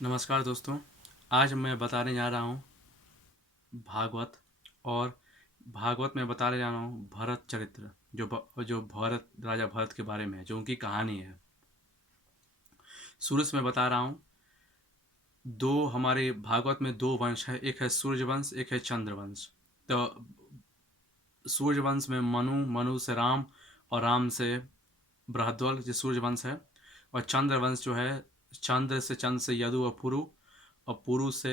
नमस्कार दोस्तों। आज मैं बताने जा रहा हूँ भागवत। और भागवत में बताने जा रहा हूँ भरत चरित्र, जो भरत राजा भरत के बारे में है, जो उनकी कहानी है। शुरू से मैं बता रहा हूँ। दो हमारे भागवत में दो वंश है, एक है सूर्य वंश, एक है चंद्र वंश। तो सूर्य वंश में मनु, मनु से राम, और राम से बृहद्वल, जो सूर्य वंश है। और चंद्र वंश जो है, चंद्र से यदु और पुरु, और पुरु से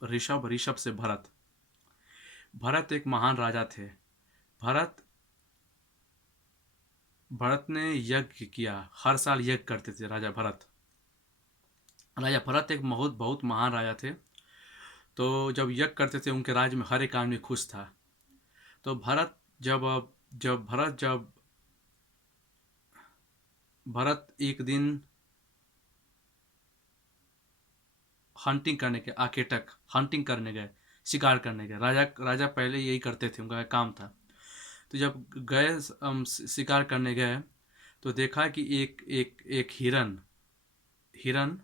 ऋषभ, ऋषभ से भरत। भरत एक महान राजा थे। भरत भरत ने यज्ञ किया, हर साल यज्ञ करते थे राजा भरत। राजा भरत एक बहुत बहुत महान राजा थे। तो जब यज्ञ करते थे, उनके राज्य में हर एक आदमी खुश था। तो जब जब भरत जब भरत एक दिन हंटिंग करने के आकेटक हंटिंग करने गए, शिकार करने गए। राजा राजा पहले यही करते थे, उनका काम था। तो जब गए, शिकार करने गए, तो देखा कि एक एक एक हिरन हिरन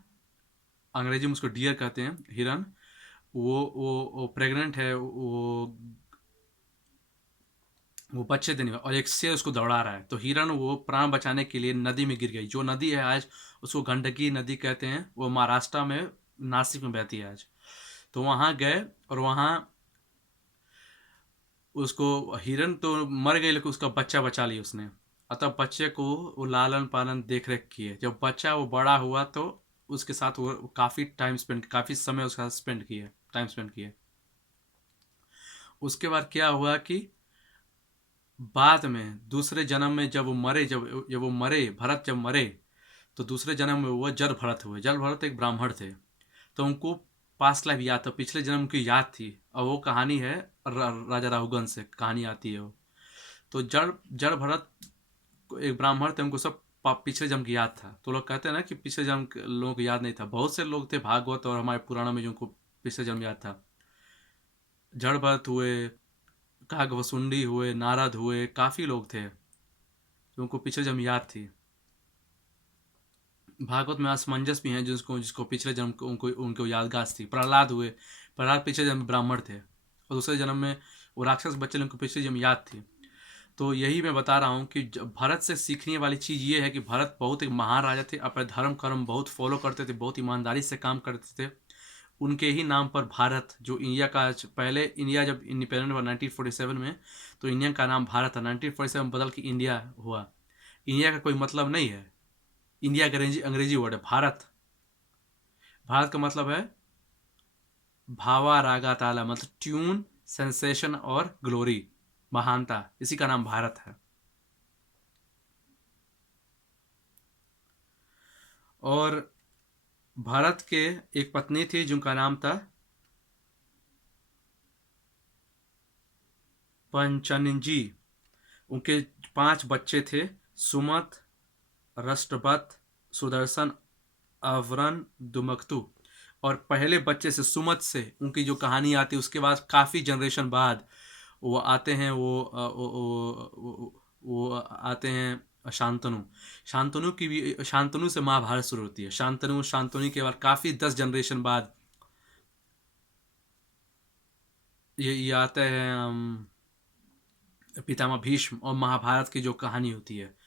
अंग्रेजी में उसको डियर कहते हैं, हिरन। वो प्रेग्नेंट है, वो बच्चे देने वाला, और एक शेर उसको दौड़ा रहा है। तो हिरन वो प्राण बचाने के लिए नदी में गिर गई। जो नदी है आज, उसको गंडकी नदी कहते हैं। वो महाराष्ट्र में, नासिक में बहती है आज। तो वहाँ गए, और वहाँ उसको, हिरन तो मर गई, लेकिन उसका बच्चा बचा लिया उसने। अतः बच्चे को वो लालन पालन देख रेख किए। जब बच्चा वो बड़ा हुआ, तो उसके साथ वो काफ़ी समय उसके साथ टाइम स्पेंड किए। उसके बाद क्या हुआ कि बाद में दूसरे जन्म में जब वो मरे, भरत जब मरे, तो दूसरे जन्म में वो जल भरत हुए। जल भरत एक ब्राह्मण थे। तो उनको पास्ट लाइफ याद था, पिछले जन्म की याद थी। और वो कहानी है, राजा राहुगंज से कहानी आती है वो। तो जड़ जड़ भरत एक ब्राह्मण थे, उनको सब पिछले जन्म की याद था। तो लोग कहते हैं ना कि पिछले जन्म के लोगों को याद नहीं था। बहुत से लोग थे भागवत और हमारे पुराणों में जिनको पिछले जन्म याद था। जड़ भरत हुए, काकभुसुंडी हुए, नारद हुए, काफ़ी लोग थे जो उनको पिछले जन्म याद थी। भागवत में असमंजस भी हैं, जिसको जिसको पिछले जन्म को उनको उनको यादगार थी। प्रहलाद हुए, प्रहलाद पिछले जन्म में ब्राह्मण थे, और दूसरे जन्म में वो राक्षस बच्चे, उनको पिछले जन्म याद थी। तो यही मैं बता रहा हूँ कि भरत से सीखने वाली चीज़ ये है कि भरत बहुत एक महान राजा थे। अपने धर्म कर्म बहुत फॉलो करते थे, बहुत ईमानदारी से काम करते थे। उनके ही नाम पर भारत, जो इंडिया का, पहले इंडिया जब इंडिपेंडेंट हुआ 1947 में, तो इंडिया का नाम भारत था। 1947 बदल के इंडिया हुआ। इंडिया का कोई मतलब नहीं है। इंडिया का अंग्रेजी वर्ड है भारत। भारत का मतलब है भावा रागा ताला, मतलब ट्यून, सेंसेशन और ग्लोरी, महानता। इसी का नाम भारत है। और भारत के एक पत्नी थी जिनका नाम था पंचनजी। उनके 5 बच्चे थे: सुमत, राष्ट्रपत, सुदर्शन, अवरन, दुमक्तु। और पहले बच्चे से, सुमत से उनकी जो कहानी आती है, उसके बाद काफ़ी जनरेशन बाद वो आते हैं, वो आते हैं शांतनु। शांतनु से महाभारत शुरू होती है। शांतनु के बाद काफ़ी 10 जनरेशन बाद ये आते हैं पितामह भीष्म, और महाभारत की जो कहानी होती है।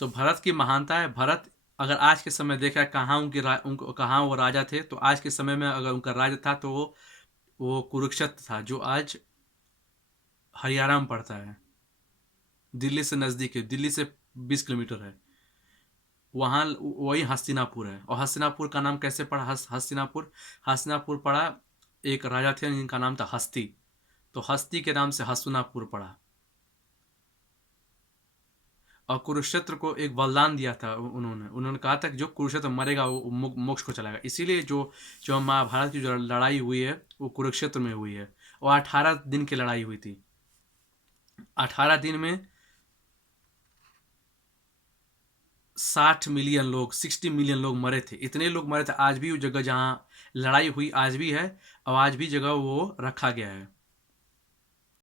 तो भरत की महानता है। भरत अगर आज के समय देखा है कहाँ कहाँ वो राजा थे, तो आज के समय में अगर उनका राज्य था, तो वो कुरुक्षेत्र था, जो आज हरियाणा में पड़ता है। दिल्ली से नज़दीक है, दिल्ली से 20 किलोमीटर है। वहाँ वही हस्तिनापुर है। और हस्तिनापुर का नाम कैसे पड़ा? हस्तिनापुर हस्तिनापुर पड़ा, एक राजा थे जिनका नाम था हस्ती। तो हस्ती के नाम से हस्तिनापुर पड़ा। और कुरुक्षेत्र को एक वरदान दिया था उन्होंने। उन्होंने कहा था कि जो कुरुक्षेत्र मरेगा वो मोक्ष को चलाएगा। इसीलिए जो जो महाभारत की जो लड़ाई हुई है, वो कुरुक्षेत्र में हुई है। और 18 दिन की लड़ाई हुई थी। 18 दिन में 60 मिलियन लोग मरे थे। इतने लोग मरे थे। आज भी वो जगह जहाँ लड़ाई हुई आज भी है, और आज भी जगह वो रखा गया है।